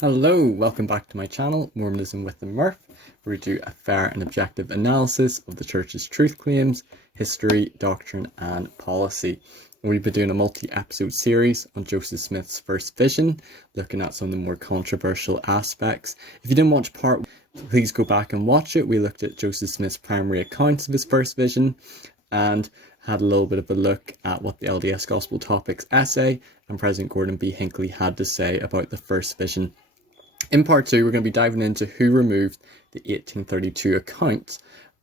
Hello, welcome back to my channel, Mormonism with the Murph, where we do a fair and objective analysis of the Church's truth claims, history, doctrine, and policy. We've been doing a multi-episode series on Joseph Smith's first vision, looking at some of the more controversial aspects. If you didn't watch part 1, please go back and watch it. We looked at Joseph Smith's primary accounts of his first vision and had a little bit of a look at what the LDS Gospel Topics essay and President Gordon B. Hinckley had to say about the first vision. In part 2, we're going to be diving into who removed the 1832 account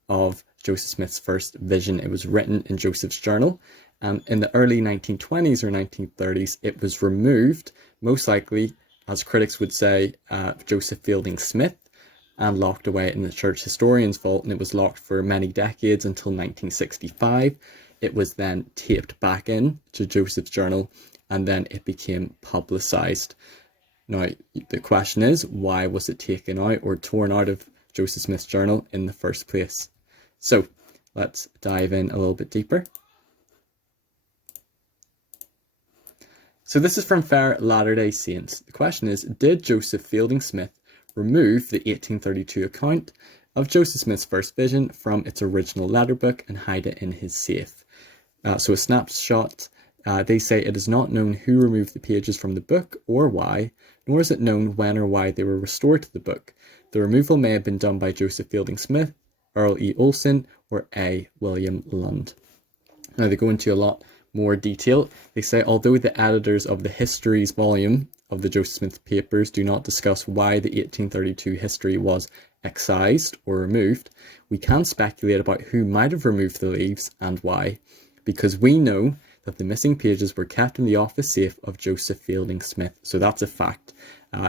of Joseph Smith's first vision. It was written in Joseph's journal, and in the early 1920s or 1930s, it was removed, most likely, as critics would say, Joseph Fielding Smith, and locked away in the church historian's vault, and it was locked for many decades until 1965. It was then taped back in to Joseph's journal, and then it became publicized. Now, the question is, why was it taken out or torn out of Joseph Smith's journal in the first place? So, let's dive in a little bit deeper. So this is from Fair Latter-day Saints. The question is, did Joseph Fielding Smith remove the 1832 account of Joseph Smith's first vision from its original letterbook and hide it in his safe? So a snapshot. They say it is not known who removed the pages from the book or why, nor is it known when or why they were restored to the book. The removal may have been done by Joseph Fielding Smith, Earl E. Olson, or A. William Lund. Now they go into a lot more detail. They say, although the editors of the Histories volume of the Joseph Smith papers do not discuss why the 1832 history was excised or removed, we can speculate about who might have removed the leaves and why, because we know that the missing pages were kept in the office safe of Joseph Fielding Smith. So that's a fact.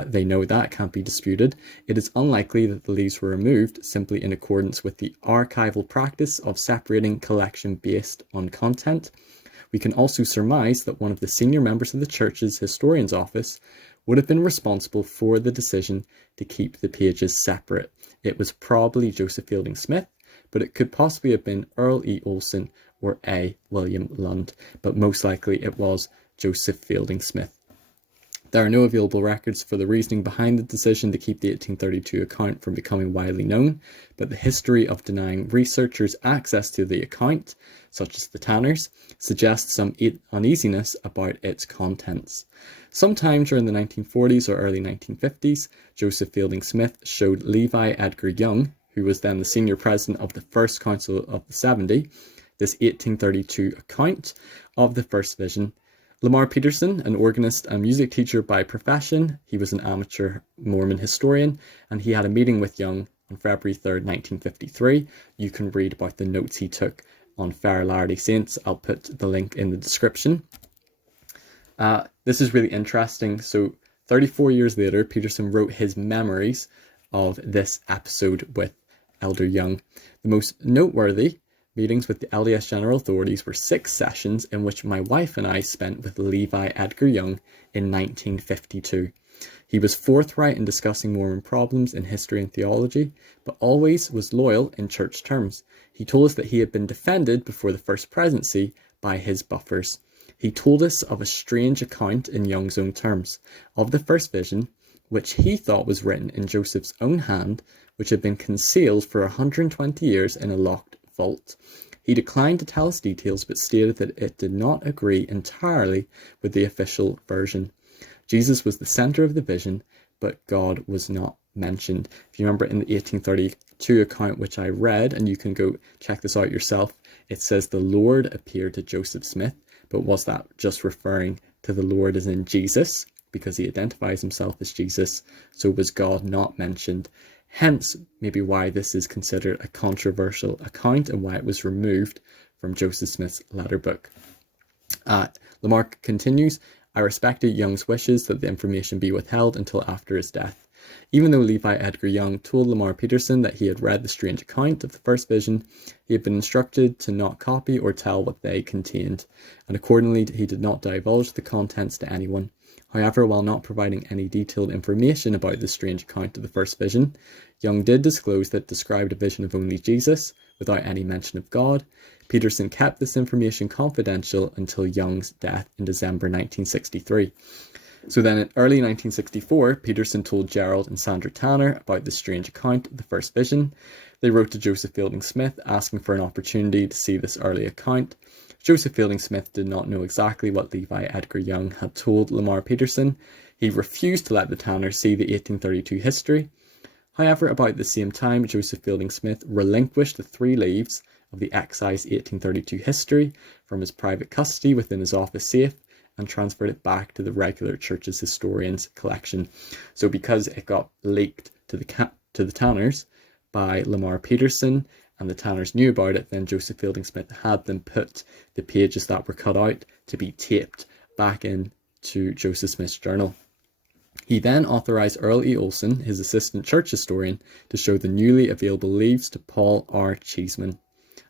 They know that, can't be disputed. It is unlikely that the leaves were removed simply in accordance with the archival practice of separating collection based on content. We can also surmise that one of the senior members of the church's historian's office would have been responsible for the decision to keep the pages separate. It was probably Joseph Fielding Smith, but it could possibly have been Earl E. Olson or A. William Lund, but most likely it was Joseph Fielding Smith. There are no available records for the reasoning behind the decision to keep the 1832 account from becoming widely known, but the history of denying researchers access to the account, such as the Tanners, suggests some uneasiness about its contents. Sometime during the 1940s or early 1950s, Joseph Fielding Smith showed Levi Edgar Young, who was then the senior president of the First Council of the 70, this 1832 account of the first vision. Lamar Peterson, an organist and music teacher by profession, he was an amateur Mormon historian, and he had a meeting with Young on February 3rd, 1953. You can read about the notes he took on Fair Latter-day Saints. I'll put the link in the description. This is really interesting. So 34 years later, Peterson wrote his memories of this episode with Elder Young. The most noteworthy meetings with the LDS General Authorities were 6 sessions in which my wife and I spent with Levi Edgar Young in 1952. He was forthright in discussing Mormon problems in history and theology, but always was loyal in church terms. He told us that he had been defended before the first presidency by his buffers. He told us of a strange account in Young's own terms of the first vision, which he thought was written in Joseph's own hand, which had been concealed for 120 years in a locked vault. He declined to tell us details, but stated that it did not agree entirely with the official version. Jesus was the center of the vision, but God was not mentioned. If you remember in the 1832 account, which I read, and you can go check this out yourself, it says the Lord appeared to Joseph Smith, but was that just referring to the Lord as in Jesus, because he identifies himself as Jesus? So was God not mentioned? Hence, maybe why this is considered a controversial account and why it was removed from Joseph Smith's letterbook. Lamarck continues, I respected Young's wishes that the information be withheld until after his death. Even though Levi Edgar Young told Lamar Peterson that he had read the strange account of the first vision, he had been instructed to not copy or tell what they contained, and accordingly he did not divulge the contents to anyone. However, while not providing any detailed information about the strange account of the first vision, Young did disclose that it described a vision of only Jesus, without any mention of God. Peterson kept this information confidential until Young's death in December 1963. So then in early 1964, Peterson told Gerald and Sandra Tanner about the strange account of the first vision. They wrote to Joseph Fielding Smith asking for an opportunity to see this early account. Joseph Fielding Smith did not know exactly what Levi Edgar Young had told Lamar Peterson. He refused to let the Tanners see the 1832 history. However, about the same time, Joseph Fielding Smith relinquished the 3 leaves of the excised 1832 history from his private custody within his office safe and transferred it back to the regular church's historians collection. So because it got leaked to the Tanners by Lamar Peterson and the Tanners knew about it, then Joseph Fielding Smith had them put the pages that were cut out to be taped back into Joseph Smith's journal. He then authorised Earl E. Olson, his assistant church historian, to show the newly available leaves to Paul R. Cheeseman,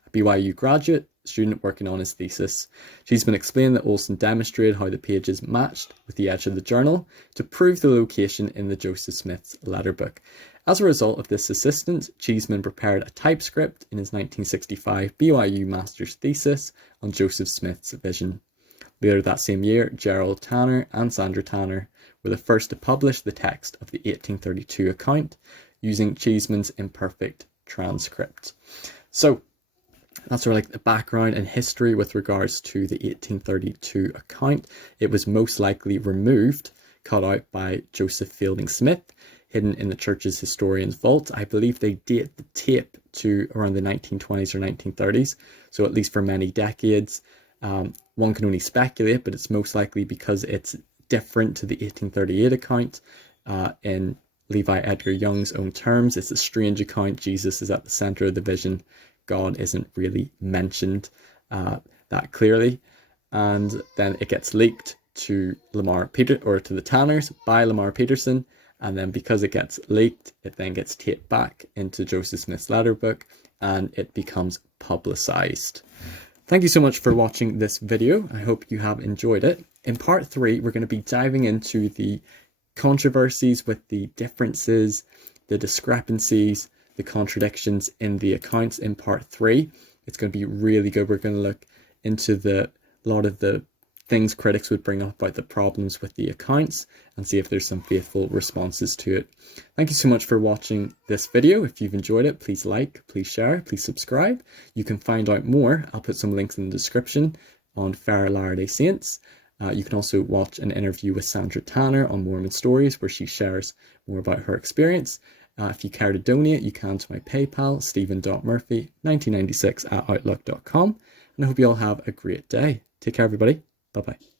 a BYU graduate student working on his thesis. Cheeseman explained that Olson demonstrated how the pages matched with the edge of the journal to prove the location in the Joseph Smith's letterbook. As a result of this assistance, Cheeseman prepared a typescript in his 1965 BYU master's thesis on Joseph Smith's vision. Later that same year, Gerald Tanner and Sandra Tanner were the first to publish the text of the 1832 account using Cheeseman's imperfect transcript. So that's sort of like the background and history with regards to the 1832 account. It was most likely removed, cut out by Joseph Fielding Smith, hidden in the church's historian's vault. I believe they date the tape to around the 1920s or 1930s, so at least for many decades. One can only speculate, but it's most likely because it's different to the 1838 account in Levi Edgar Young's own terms. It's a strange account. Jesus is at the center of the vision. God isn't really mentioned that clearly. And then it gets leaked to to the Tanners by Lamar Peterson. And then because it gets leaked, it then gets taped back into Joseph Smith's letterbook and it becomes publicized. Thank you so much for watching this video. I hope you have enjoyed it. In part 3, we're going to be diving into the controversies with the differences, the discrepancies, the contradictions in the accounts in part 3. It's going to be really good. We're going to look into a lot of the things critics would bring up about the problems with the accounts and see if there's some faithful responses to it. Thank you so much for watching this video. If you've enjoyed it, please like, please share, please subscribe. You can find out more. I'll put some links in the description on Fair Latter-day Saints. You can also watch an interview with Sandra Tanner on Mormon Stories where she shares more about her experience. If you care to donate, you can to my PayPal, stephen.murphy1996@outlook.com. And I hope you all have a great day. Take care, everybody. Bye-bye.